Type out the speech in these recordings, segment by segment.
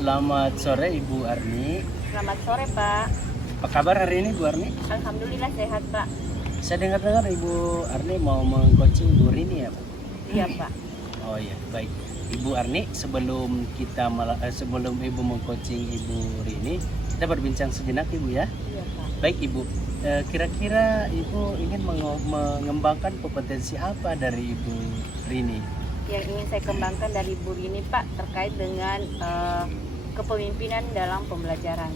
Selamat sore Ibu Arni. Selamat sore, Pak. Apa kabar hari ini Bu Arni? Alhamdulillah sehat, Pak. Saya dengar-dengar Ibu Arni mau mengcoaching Bu Rini ya, Bu? Iya, Pak. Oh iya, baik. Ibu Arni, sebelum Ibu mengcoaching Ibu Rini, kita berbincang sejenak Ibu ya. Iya, Pak. Baik Ibu, kira-kira Ibu ingin mengembangkan kompetensi apa dari Ibu Rini? Yang ingin saya kembangkan dari Bu Rini, Pak, terkait dengan kepemimpinan dalam pembelajaran.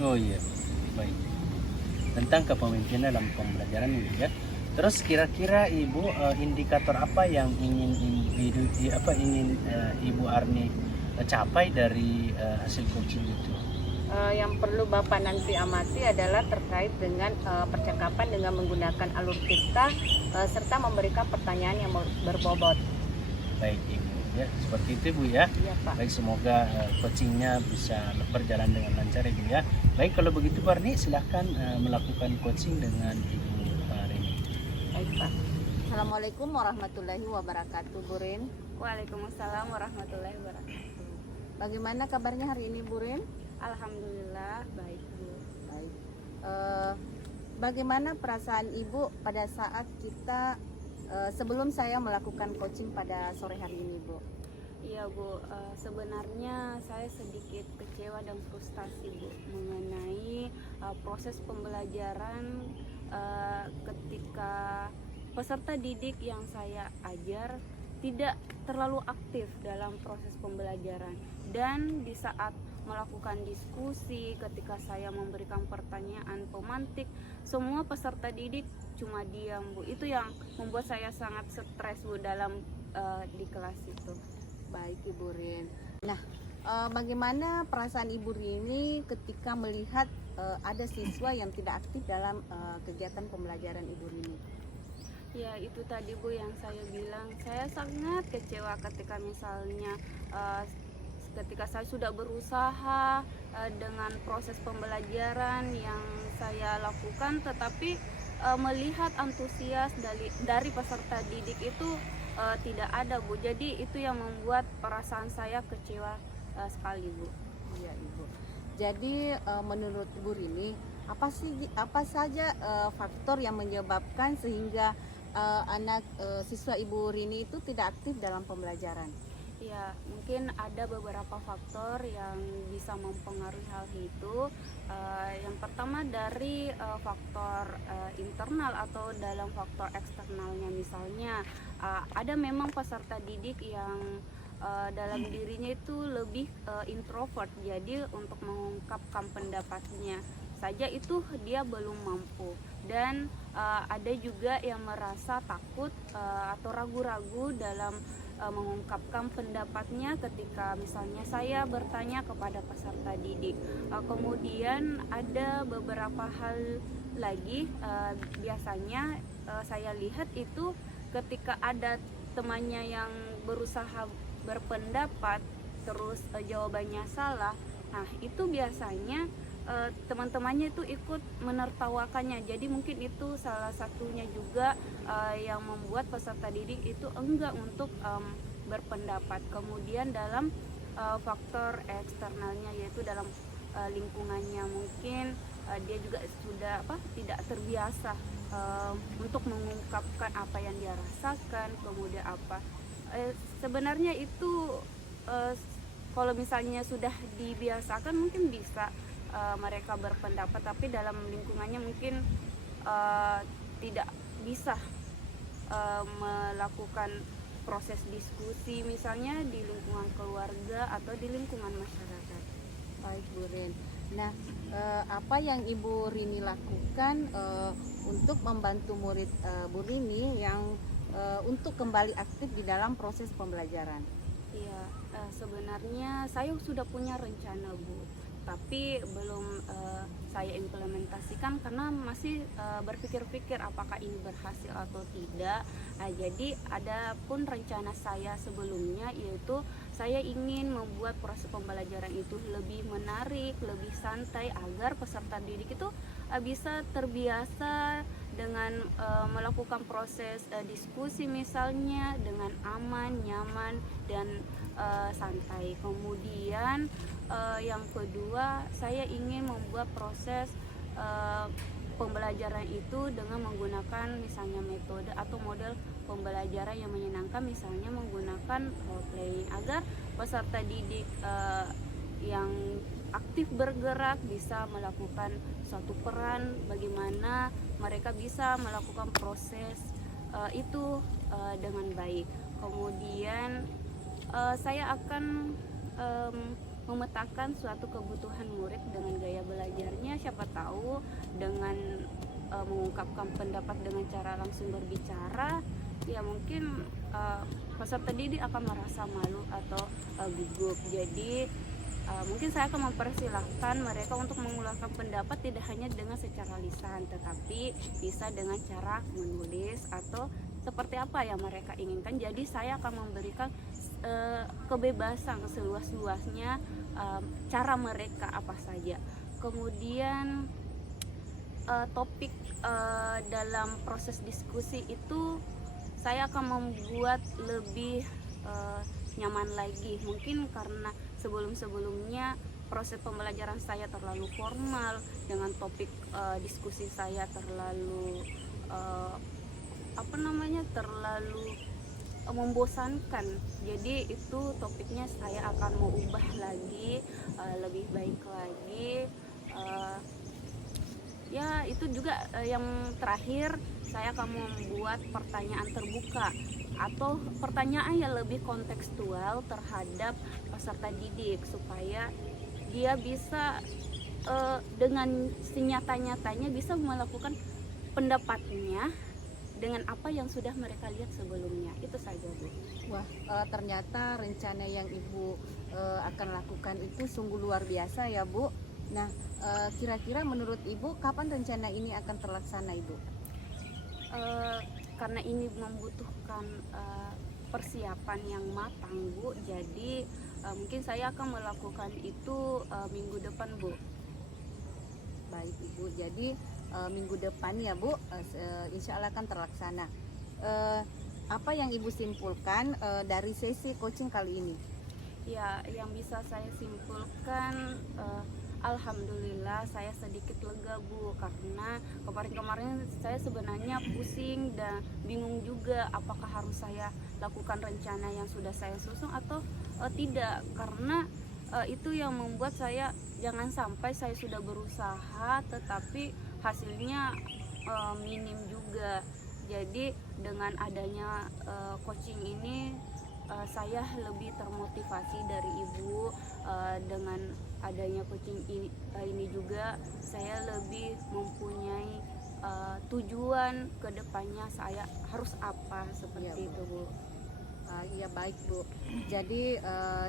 Oh iya, baik. Tentang kepemimpinan dalam pembelajaran ini ya. Terus kira-kira Ibu indikator apa yang ingin Ibu Arni capai dari hasil coaching itu? Yang perlu Bapak nanti amati adalah terkait dengan percakapan dengan menggunakan alur cipta serta memberikan pertanyaan yang berbobot. Baik Ibu ya, seperti itu Ibu ya. Iya, Pak. Baik, semoga coachingnya bisa berjalan dengan lancar Ibu ya. Baik, kalau begitu Bu Arni silahkan melakukan coaching dengan Ibu Rini. Baik, Pak. Assalamualaikum warahmatullahi wabarakatuh, Bu Rin. Waalaikumsalam warahmatullahi wabarakatuh. Bagaimana kabarnya hari ini, Bu Rin? Alhamdulillah baik, Bu. Baik. Bagaimana perasaan Ibu pada saat kita sebelum saya melakukan coaching pada sore hari ini, Bu? Iya, Bu. Sebenarnya saya sedikit kecewa dan frustasi, Bu, mengenai proses pembelajaran ketika peserta didik yang saya ajar tidak terlalu aktif dalam proses pembelajaran, dan di saat melakukan diskusi, ketika saya memberikan pertanyaan pemantik, semua peserta didik cuma diam, Bu. Itu yang membuat saya sangat stres, Bu, dalam di kelas itu. Baik, Ibu Rin. Nah, bagaimana perasaan Ibu Rini ketika melihat ada siswa yang tidak aktif dalam kegiatan pembelajaran Ibu Rini? Ya, itu tadi, Bu, yang saya bilang. Saya sangat kecewa ketika misalnya ketika saya sudah berusaha dengan proses pembelajaran yang saya lakukan, tetapi melihat antusias dari peserta didik itu tidak ada, Bu. Jadi itu yang membuat perasaan saya kecewa sekali, Bu. Iya, Ibu. Jadi menurut Bu Rini, apa saja faktor yang menyebabkan sehingga anak siswa Ibu Rini itu tidak aktif dalam pembelajaran? Ya, mungkin ada beberapa faktor yang bisa mempengaruhi hal itu. Yang pertama dari faktor internal atau dalam faktor eksternalnya. Misalnya ada memang peserta didik yang dalam dirinya itu lebih introvert, jadi untuk mengungkapkan pendapatnya saja itu dia belum mampu. Dan ada juga yang merasa takut atau ragu-ragu dalam mengungkapkan pendapatnya ketika misalnya saya bertanya kepada peserta didik. Kemudian ada beberapa hal lagi, biasanya saya lihat itu ketika ada temannya yang berusaha berpendapat terus jawabannya salah, nah itu biasanya teman-temannya itu ikut menertawakannya. Jadi mungkin itu salah satunya juga yang membuat peserta didik itu enggan untuk berpendapat. Kemudian dalam faktor eksternalnya, yaitu dalam lingkungannya, mungkin dia juga sudah tidak terbiasa untuk mengungkapkan apa yang dia rasakan. Kemudian sebenarnya itu kalau misalnya sudah dibiasakan mungkin bisa mereka berpendapat, tapi dalam lingkungannya mungkin tidak bisa melakukan proses diskusi, misalnya di lingkungan keluarga atau di lingkungan masyarakat. Baik, Bu Rin. Nah, apa yang Ibu Rini lakukan untuk membantu murid Bu Rini yang untuk kembali aktif di dalam proses pembelajaran? Iya, sebenarnya saya sudah punya rencana, Bu, tapi belum saya implementasikan karena masih berpikir-pikir apakah ini berhasil atau tidak. Jadi ada pun rencana saya sebelumnya, yaitu saya ingin membuat proses pembelajaran itu lebih menarik, lebih santai, agar peserta didik itu bisa terbiasa dengan melakukan proses diskusi misalnya dengan aman, nyaman dan santai. Kemudian yang kedua, saya ingin membuat proses pembelajaran itu dengan menggunakan misalnya metode atau model pembelajaran yang menyenangkan, misalnya menggunakan role playing, agar peserta didik yang aktif bergerak bisa melakukan suatu peran, bagaimana mereka bisa melakukan proses itu dengan baik. Kemudian saya akan memetakan suatu kebutuhan murid dengan gaya belajarnya. Siapa tahu dengan mengungkapkan pendapat dengan cara langsung berbicara, ya mungkin peserta didik akan merasa malu atau gugup. Jadi mungkin saya akan mempersilahkan mereka untuk mengeluarkan pendapat tidak hanya dengan secara lisan, tetapi bisa dengan cara menulis atau seperti apa yang mereka inginkan. Jadi saya akan memberikan kebebasan seluas-luasnya, cara mereka apa saja. Kemudian topik dalam proses diskusi itu saya akan membuat lebih nyaman lagi. Mungkin karena sebelum-sebelumnya proses pembelajaran saya terlalu formal, dengan topik diskusi saya terlalu terlalu membosankan. Jadi itu topiknya saya akan mau ubah lagi, lebih baik lagi. Ya itu juga yang terakhir, saya akan membuat pertanyaan terbuka atau pertanyaan yang lebih kontekstual terhadap peserta didik, supaya dia bisa dengan senyata-nyatanya bisa melakukan pendapatnya dengan apa yang sudah mereka lihat sebelumnya. Itu saja, Bu. Wah, ternyata rencana yang Ibu akan lakukan itu sungguh luar biasa ya, Bu. Nah, kira-kira menurut Ibu kapan rencana ini akan terlaksana, Ibu? Karena ini membutuhkan persiapan yang matang, Bu. Jadi mungkin saya akan melakukan itu minggu depan, Bu. Baik, Ibu. Jadi minggu depan ya, Bu, insya Allah akan terlaksana. Apa yang Ibu simpulkan dari sesi coaching kali ini? Ya, yang bisa saya simpulkan, alhamdulillah saya sedikit lega, Bu, karena kemarin-kemarin saya sebenarnya pusing dan bingung juga apakah harus saya lakukan rencana yang sudah saya susun atau tidak, karena itu yang membuat saya jangan sampai saya sudah berusaha tetapi hasilnya minim juga. Jadi dengan adanya coaching ini saya lebih termotivasi dari Ibu. Dengan adanya coaching ini juga saya lebih mempunyai tujuan kedepannya saya harus apa, seperti itu, Bu. Iya, baik, Bu. Jadi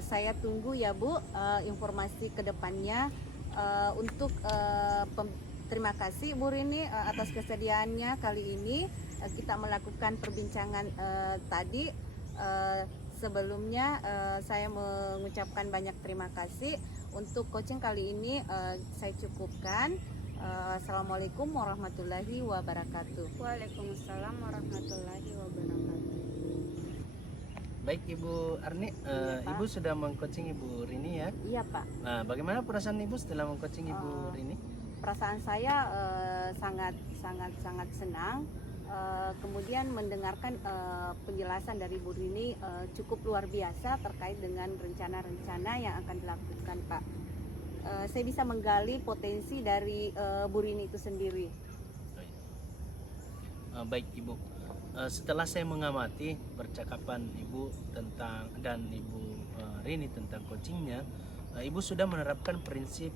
saya tunggu ya, Bu, informasi kedepannya. Untuk terima kasih Bu Rini atas kesediaannya kali ini kita melakukan perbincangan tadi. Sebelumnya saya mengucapkan banyak terima kasih. Untuk coaching kali ini saya cukupkan. Assalamualaikum warahmatullahi wabarakatuh. Waalaikumsalam warahmatullahi wabarakatuh. Baik Ibu Arni, Pak. Ibu sudah mengcoaching Ibu Rini ya. Iya, Pak. Nah, bagaimana perasaan Ibu setelah mengcoaching Ibu Rini? Perasaan saya sangat senang. Kemudian mendengarkan penjelasan dari Bu Rini cukup luar biasa terkait dengan rencana-rencana yang akan dilakukan, Pak. Saya bisa menggali potensi dari Bu Rini itu sendiri. Baik Ibu, setelah saya mengamati percakapan Ibu tentang dan Ibu Rini tentang coachingnya, Ibu sudah menerapkan prinsip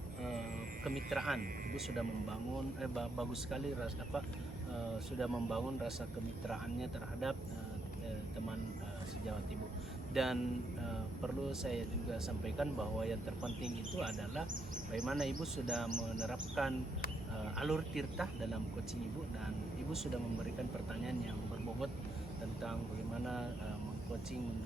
kemitraan. Ibu sudah membangun bagus sekali sudah membangun rasa kemitraannya terhadap teman sejawat Ibu. Dan perlu saya juga sampaikan bahwa yang terpenting itu adalah bagaimana Ibu sudah menerapkan alur tirtah dalam coaching Ibu, dan Ibu sudah memberikan pertanyaan yang berbobot tentang bagaimana mengcoaching,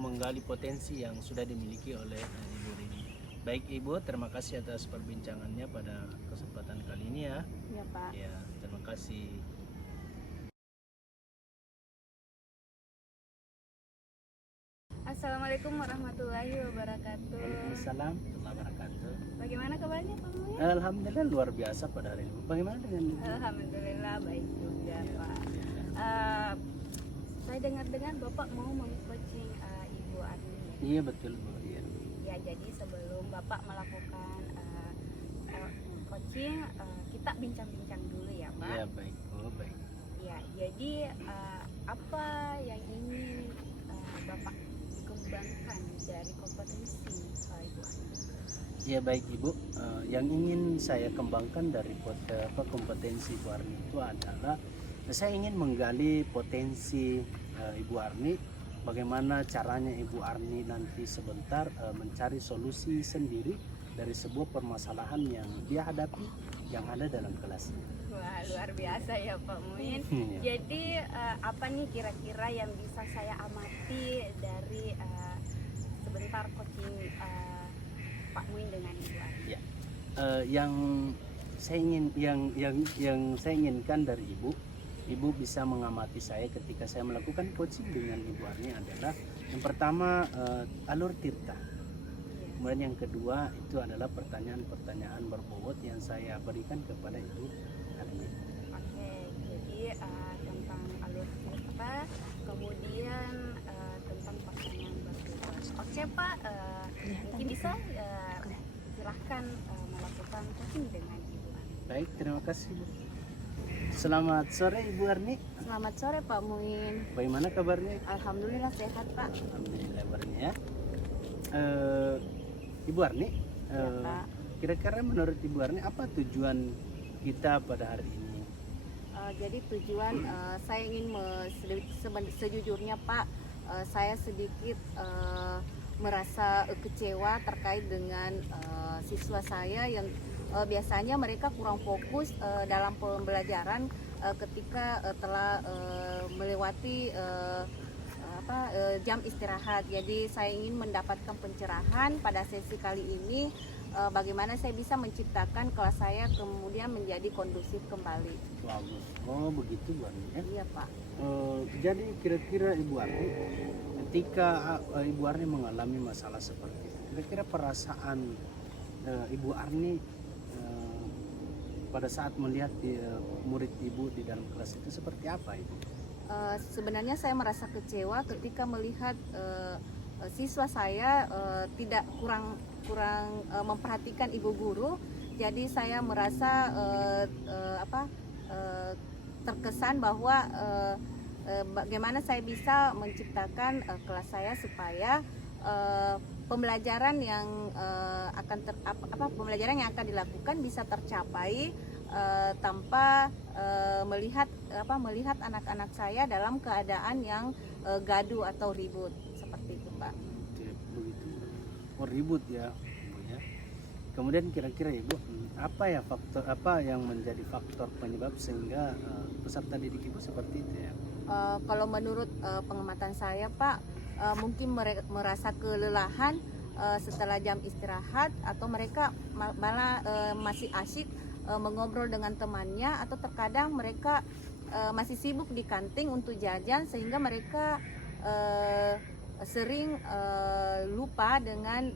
menggali potensi yang sudah dimiliki oleh Ibu Rini. Baik Ibu, terima kasih atas perbincangannya pada kesempatan kali ini ya. Ya Pak. Ya, terima kasih. Assalamualaikum warahmatullahi wabarakatuh. Waalaikumsalam warahmatullahi wabarakatuh. Bagaimana kabarnya Pak Muin? Alhamdulillah luar biasa pada hari ini. Bagaimana dengan Ibu? Alhamdulillah baik juga Ya, Pak. ya. Saya dengar-dengar Bapak mau meng-coaching Ibu Arni. Iya betul Bu. Iya. Ya, jadi sebelum Bapak melakukan coaching, kita bincang-bincang dulu ya Pak. Iya baik Bu, baik. Ya, jadi apa yang ingin Bapak kembangkan dari kompetensi Ibu Arni? Ya baik Ibu, yang ingin saya kembangkan dari kompetensi Ibu Arni itu adalah saya ingin menggali potensi Ibu Arni, bagaimana caranya Ibu Arni nanti sebentar mencari solusi sendiri dari sebuah permasalahan yang dia hadapi yang ada dalam kelas. Wah, luar biasa ya Pak Muin. Ya. Jadi apa nih kira-kira yang bisa saya amati dari sebentar coaching Pak Muin dengan Ibu Arni? Ya. Yang saya saya inginkan dari Ibu bisa mengamati saya ketika saya melakukan coaching dengan Ibu Arni adalah yang pertama alur tirta. Kemudian yang kedua itu adalah pertanyaan-pertanyaan berbobot yang saya berikan kepada Ibu Arni. Oke, jadi tentang alur cerita, kemudian tentang pertanyaan berbobot. Oke Pak, mungkin bisa silahkan melakukan coaching dengan Ibu Arni. Baik, terima kasih Bu. Selamat sore Ibu Arni. Selamat sore Pak Muin. Bagaimana kabarnya? Alhamdulillah sehat Pak. Alhamdulillah kabarnya ya. Ibu Arni, Ya Pak. kira-kira menurut Ibu Arni apa tujuan kita pada hari ini? Jadi tujuan saya ingin sejujurnya Pak, saya sedikit merasa kecewa terkait dengan siswa saya yang biasanya mereka kurang fokus dalam pembelajaran ketika telah melewati jam istirahat. Jadi saya ingin mendapatkan pencerahan pada sesi kali ini, bagaimana saya bisa menciptakan kelas saya kemudian menjadi kondusif kembali. Bagus. Oh begitu Bu Arni ya. Iya Pak. Jadi kira-kira Ibu Arni, ketika Ibu Arni mengalami masalah seperti itu, kira-kira perasaan Ibu Arni pada saat melihat murid Ibu di dalam kelas itu seperti apa Ibu? Sebenarnya saya merasa kecewa ketika melihat siswa saya tidak kurang memperhatikan ibu guru. Jadi saya merasa terkesan bahwa bagaimana saya bisa menciptakan kelas saya supaya pembelajaran yang pembelajaran yang akan dilakukan bisa tercapai tanpa melihat anak-anak saya dalam keadaan yang gaduh atau ribut seperti itu Pak. Begitu. Oh ribut ya, Ibu ya. Kemudian kira-kira Ibu, apa yang menjadi faktor penyebab sehingga peserta didik Ibu seperti itu ya? Kalau menurut pengamatan saya Pak, mungkin mereka merasa kelelahan setelah jam istirahat, atau mereka malah masih asyik mengobrol dengan temannya, atau terkadang mereka masih sibuk di kantin untuk jajan sehingga mereka sering lupa dengan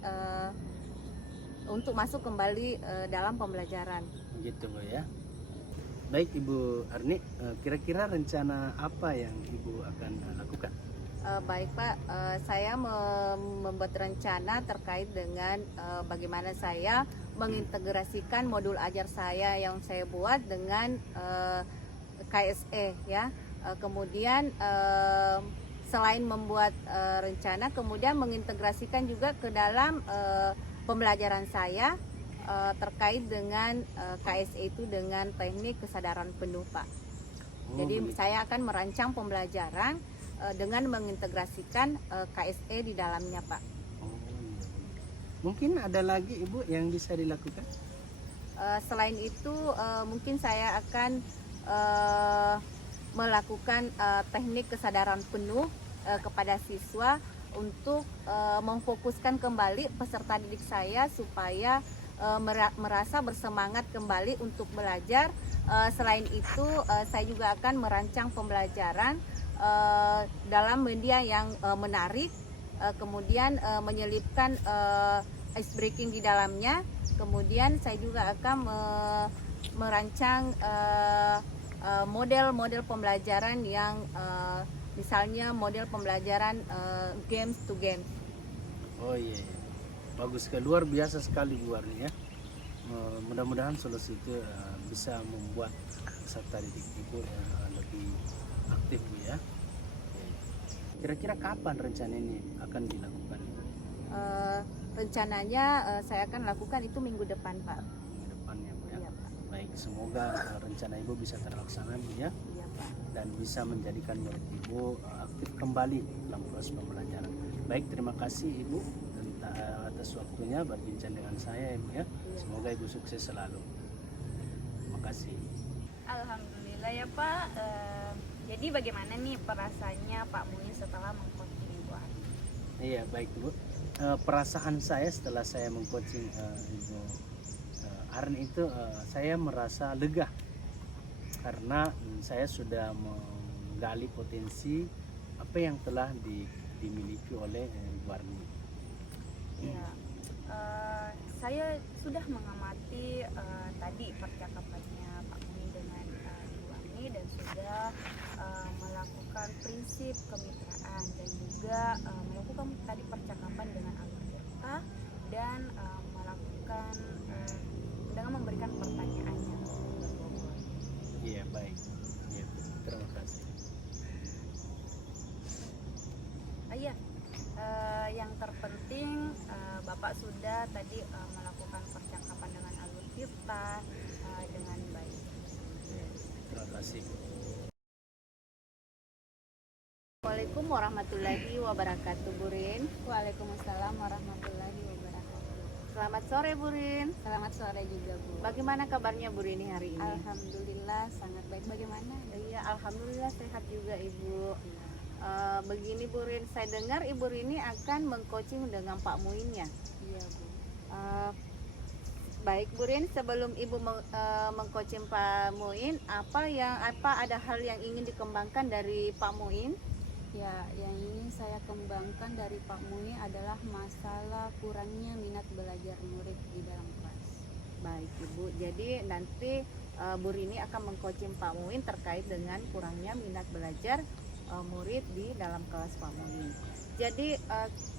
untuk masuk kembali dalam pembelajaran. Gitu Bu ya. Baik Ibu Arni, kira-kira rencana apa yang Ibu akan lakukan? Baik Pak, saya membuat rencana terkait dengan bagaimana saya mengintegrasikan modul ajar saya yang saya buat dengan KSE ya. Kemudian selain membuat rencana, kemudian mengintegrasikan juga ke dalam pembelajaran saya terkait dengan KSE itu dengan teknik kesadaran penuh Pak. Jadi begitu. saya akan merancang pembelajaran dengan mengintegrasikan KSE di dalamnya Pak. Oh, iya. Mungkin ada lagi Ibu yang bisa dilakukan? Selain itu mungkin saya akan melakukan teknik kesadaran penuh kepada siswa untuk memfokuskan kembali peserta didik saya supaya merasa bersemangat kembali untuk belajar. Selain itu, saya juga akan merancang pembelajaran dalam media yang menarik, kemudian menyelipkan ice breaking di dalamnya. Kemudian saya juga akan merancang model-model pembelajaran yang misalnya model pembelajaran games to games. Oh iya, iya. Bagus sekali, luar biasa sekali Bu Warni ya. Mudah-mudahan solusi itu bisa membuat peserta didik Ibu lebih aktif Bu ya. Kira-kira kapan rencana ini akan dilakukan? Rencananya saya akan lakukan itu minggu depan, Pak. Minggu depannya Bu ya. Iya, Pak. Baik, semoga rencana Ibu bisa terlaksana Bu ya. Iya, Pak. Dan bisa menjadikan murid Ibu aktif kembali dalam proses pembelajaran. Baik, terima kasih Ibu atas waktunya berbincang dengan saya Ibu ya. Semoga Ibu sukses selalu. Terima kasih. Alhamdulillah ya Pak. Jadi bagaimana nih perasaannya Pak Muin setelah mengcoaching Ibu Arni? Iya, baik Bu. Perasaan saya setelah saya mengcoaching Ibu Arni itu saya merasa lega karena saya sudah menggali potensi apa yang telah dimiliki oleh Ibu Arni. Ya, saya sudah mengamati tadi percakapannya Pak Muin dengan Ibu Arni dan sudah melakukan prinsip kemitraan dan juga melakukan tadi percakapan dengan Alur Tirta dan melakukan dengan memberikan pertanyaan yang berbobot. Iya, baik. Iya, terima kasih. Iya, yang terpenting Bapak sudah tadi melakukan percakapan dengan Alur Tirta dengan baik. Iya, terima kasih. Assalamualaikum warahmatullahi wabarakatuh, Bu Rin. Waalaikumsalam warahmatullahi wabarakatuh. Selamat sore, Bu Rin. Selamat sore juga Bu. Bagaimana kabarnya Bu Rini hari ini? Alhamdulillah sangat baik. Bagaimana? Iya, alhamdulillah sehat juga Ibu. Begini Bu Rin, saya dengar Ibu Rini akan mengcoaching dengan Pak Muin ya. Iya Bu. Baik Bu Rin, sebelum Ibu mengcoaching Pak Muin, apa ada hal yang ingin dikembangkan dari Pak Muin? Ya, yang ingin saya kembangkan dari Pak Muin adalah masalah kurangnya minat belajar murid di dalam kelas. Baik Ibu, jadi nanti Bu Rini akan mengcoaching Pak Muin terkait dengan kurangnya minat belajar murid di dalam kelas Pak Muin. Jadi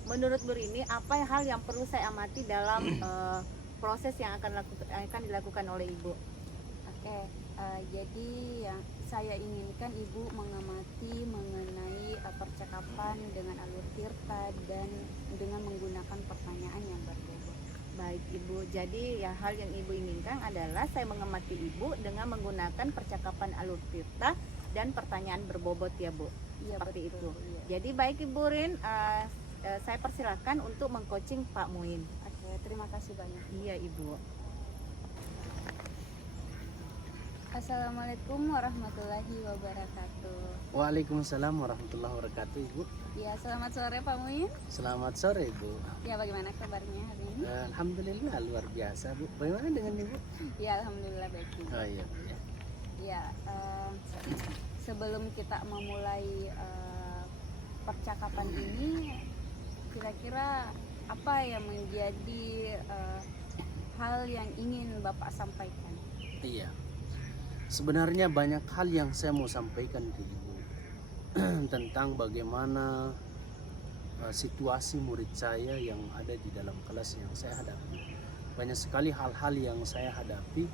menurut Bu Rini, apa hal yang perlu saya amati dalam proses yang akan dilakukan oleh Ibu? Oke, jadi yang saya inginkan Ibu mengamati mengenai percakapan dengan Alur Tirta dan dengan menggunakan pertanyaan yang berbobot. Baik Ibu, jadi ya hal yang Ibu inginkan adalah saya mengamati Ibu dengan menggunakan percakapan Alur Tirta dan pertanyaan berbobot ya Bu. Iya, Seperti betul, itu. iya. Jadi baik Ibu Rin, saya persilakan untuk mengcoaching Pak Muin. Oke, terima kasih banyak. Iya Ibu. Assalamualaikum warahmatullahi wabarakatuh. Waalaikumsalam warahmatullahi wabarakatuh Ibu. Ya, selamat sore Pak Muin. Selamat sore Ibu. Ya, bagaimana kabarnya hari ini? Alhamdulillah luar biasa Bu. Bagaimana dengan Ibu? Ya, alhamdulillah baik juga. Oh iya. Iya. Ya, sebelum kita memulai percakapan ini, kira-kira apa yang menjadi hal yang ingin Bapak sampaikan? Iya. Sebenarnya banyak hal yang saya mau sampaikan ke Ibu tentang bagaimana situasi murid saya yang ada di dalam kelas yang saya hadapi. Banyak sekali hal-hal yang saya hadapi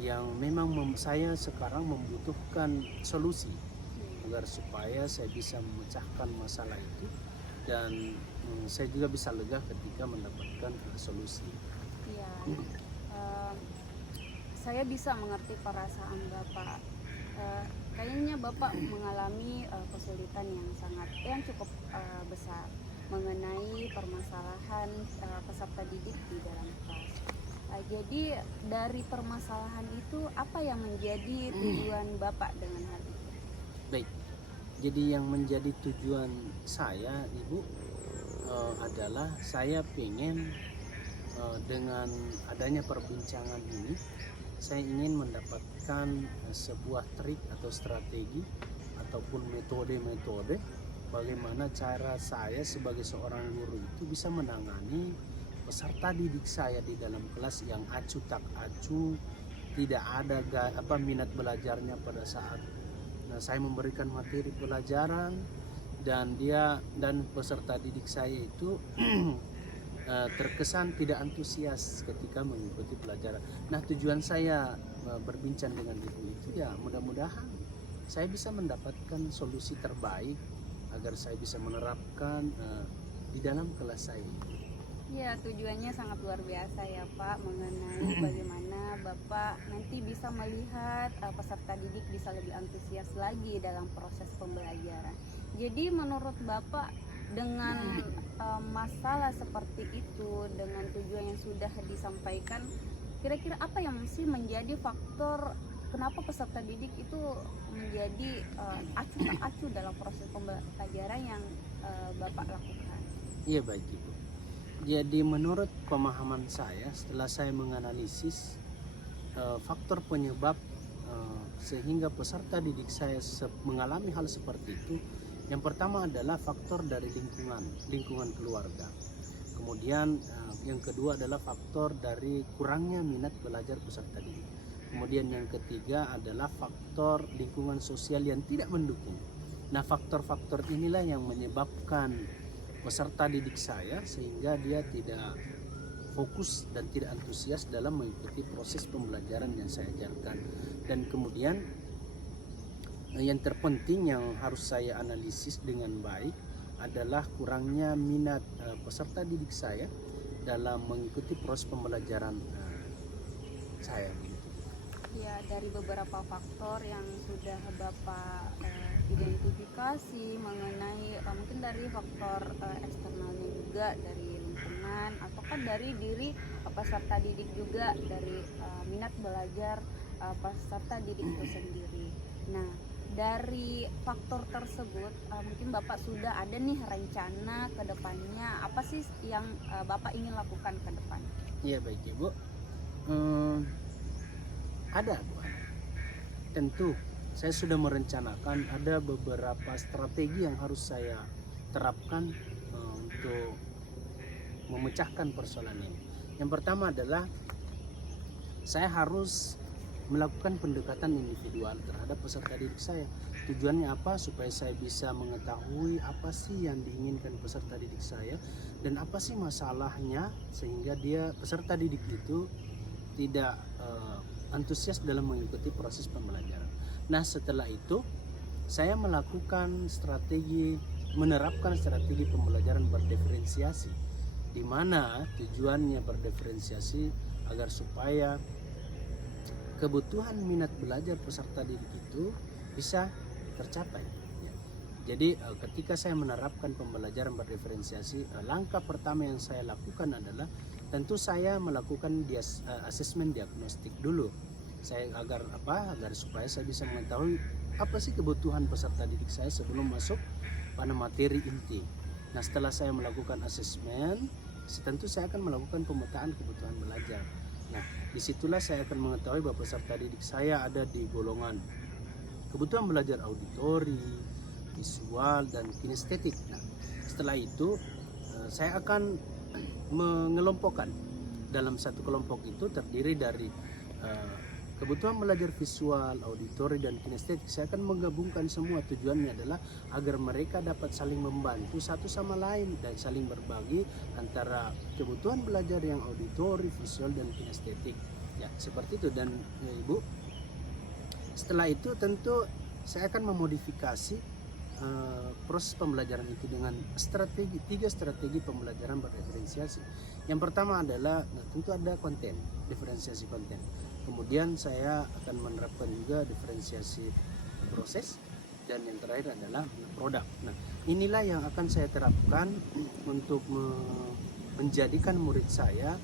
yang memang saya sekarang membutuhkan solusi agar supaya saya bisa memecahkan masalah itu dan saya juga bisa lega ketika mendapatkan solusi. Ya, saya bisa mengerti perasaan Bapak. Kayaknya Bapak mengalami kesulitan yang cukup besar mengenai permasalahan peserta didik di dalam kelas. Jadi dari permasalahan itu apa yang menjadi tujuan Bapak dengan hal itu? Baik, jadi yang menjadi tujuan saya Ibu adalah saya pengen dengan adanya perbincangan ini, saya ingin mendapatkan sebuah trik atau strategi ataupun metode-metode bagaimana cara saya sebagai seorang guru itu bisa menangani peserta didik saya di dalam kelas yang acuh tak acuh, tidak ada minat belajarnya pada saat saya memberikan materi pelajaran, dan peserta didik saya itu terkesan tidak antusias ketika mengikuti pelajaran. Nah, tujuan saya berbincang dengan ibu itu ya mudah-mudahan saya bisa mendapatkan solusi terbaik agar saya bisa menerapkan di dalam kelas saya. Ya, tujuannya sangat luar biasa ya Pak, mengenai bagaimana Bapak nanti bisa melihat peserta didik bisa lebih antusias lagi dalam proses pembelajaran. Jadi menurut Bapak dengan masalah seperti itu, dengan tujuan yang sudah disampaikan, kira-kira apa yang mesti menjadi faktor kenapa peserta didik itu menjadi acuh tak acuh dalam proses pembelajaran yang Bapak lakukan? Iya, baik Ibu. Jadi menurut pemahaman saya setelah saya menganalisis faktor penyebab sehingga peserta didik saya mengalami hal seperti itu, yang pertama adalah faktor dari lingkungan keluarga. Kemudian yang kedua adalah faktor dari kurangnya minat belajar peserta didik. Kemudian yang ketiga adalah faktor lingkungan sosial yang tidak mendukung. Nah, faktor-faktor inilah yang menyebabkan peserta didik saya sehingga dia tidak fokus dan tidak antusias dalam mengikuti proses pembelajaran yang saya ajarkan. Dan kemudian yang terpenting yang harus saya analisis dengan baik adalah kurangnya minat peserta didik saya dalam mengikuti proses pembelajaran saya. Ya, dari beberapa faktor yang sudah Bapak identifikasi mengenai mungkin dari faktor eksternalnya juga dari lingkungan ataukah dari diri peserta didik juga dari minat belajar peserta didik itu sendiri. Nah, dari faktor tersebut mungkin Bapak sudah ada nih rencana ke depannya, apa sih yang Bapak ingin lakukan ke depan? Iya, baik Ibu. Ada Bu. Tentu saya sudah merencanakan ada beberapa strategi yang harus saya terapkan untuk memecahkan persoalan ini. Yang pertama adalah saya harus melakukan pendekatan individual terhadap peserta didik saya. Tujuannya apa? Supaya saya bisa mengetahui apa sih yang diinginkan peserta didik saya dan apa sih masalahnya sehingga peserta didik itu tidak antusias dalam mengikuti proses pembelajaran. Nah, setelah itu saya menerapkan strategi pembelajaran berdiferensiasi, di mana tujuannya berdiferensiasi agar supaya kebutuhan minat belajar peserta didik itu bisa tercapai. Jadi ketika saya menerapkan pembelajaran berdiferensiasi, langkah pertama yang saya lakukan adalah tentu saya melakukan asesmen diagnostik dulu. Agar supaya saya bisa mengetahui apa sih kebutuhan peserta didik saya sebelum masuk pada materi inti. Nah, setelah saya melakukan asesmen, tentu saya akan melakukan pemetaan kebutuhan belajar. Nah, disitulah saya akan mengetahui bahwa peserta didik saya ada di golongan kebutuhan belajar auditori, visual, dan kinestetik. Nah, setelah itu saya akan mengelompokkan dalam satu kelompok itu terdiri dari kebutuhan belajar visual, auditori, dan kinestetik. Saya akan menggabungkan semua. Tujuannya adalah agar mereka dapat saling membantu satu sama lain dan saling berbagi antara kebutuhan belajar yang auditori, visual, dan kinestetik. Ya, seperti itu. Dan ya, Ibu, setelah itu tentu saya akan memodifikasi proses pembelajaran itu dengan tiga strategi pembelajaran berdiferensiasi. Yang pertama adalah tentu ada konten, diferensiasi konten. Kemudian saya akan menerapkan juga diferensiasi proses, dan yang terakhir adalah produk. Nah, inilah yang akan saya terapkan untuk menjadikan murid saya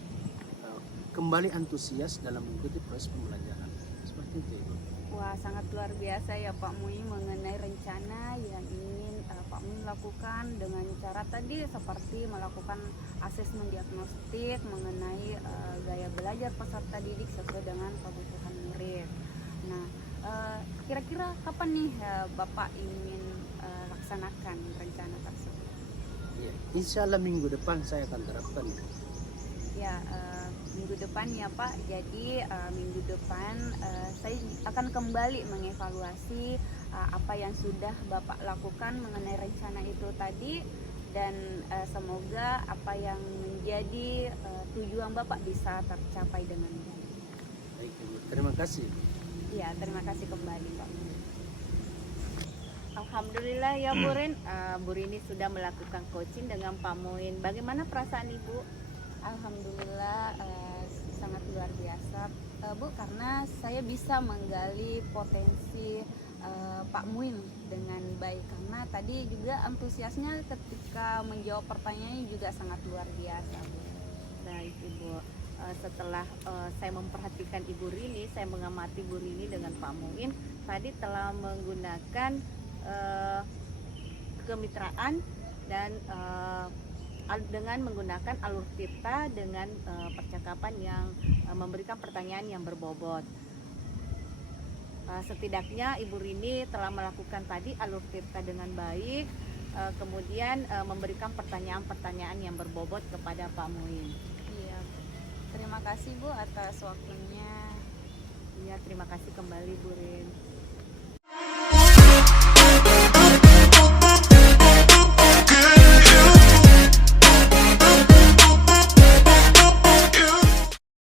kembali antusias dalam mengikuti proses pembelajaran. Seperti itu, Ibu. Wah, sangat luar biasa ya Pak Mui mengenai rencana yang ingin Pak Muin lakukan dengan cara tadi seperti melakukan asesmen diagnostik mengenai gaya belajar peserta didik sesuai dengan kebutuhan murid. Nah, kira-kira kapan nih Bapak ingin laksanakan rencana tersebut? Ya, insya Allah minggu depan saya akan terapkan. Ya, minggu depan ya Pak. Jadi minggu depan saya akan kembali mengevaluasi apa yang sudah Bapak lakukan mengenai rencana itu tadi, dan semoga apa yang menjadi tujuan Bapak bisa tercapai dengan baik. Baik, Ibu. Terima kasih. Ya, terima kasih kembali Pak. Alhamdulillah ya Bu Rin, Bu Rini sudah melakukan coaching dengan Pak Muin. Bagaimana perasaan Ibu? Alhamdulillah sangat luar biasa Bu, karena saya bisa menggali potensi Pak Muin dengan baik, karena tadi juga antusiasnya ketika menjawab pertanyaannya juga sangat luar biasa Bu. Baik Ibu, setelah saya memperhatikan Ibu Rini, saya mengamati Bu Rini dengan Pak Muin tadi telah menggunakan kemitraan dan dengan menggunakan alur tirta dengan percakapan yang memberikan pertanyaan yang berbobot. Setidaknya Ibu Rini telah melakukan tadi alur tirta dengan baik, kemudian memberikan pertanyaan-pertanyaan yang berbobot kepada Pak Muin. Iya, terima kasih Bu atas waktunya. Ya, terima kasih kembali Bu Rin.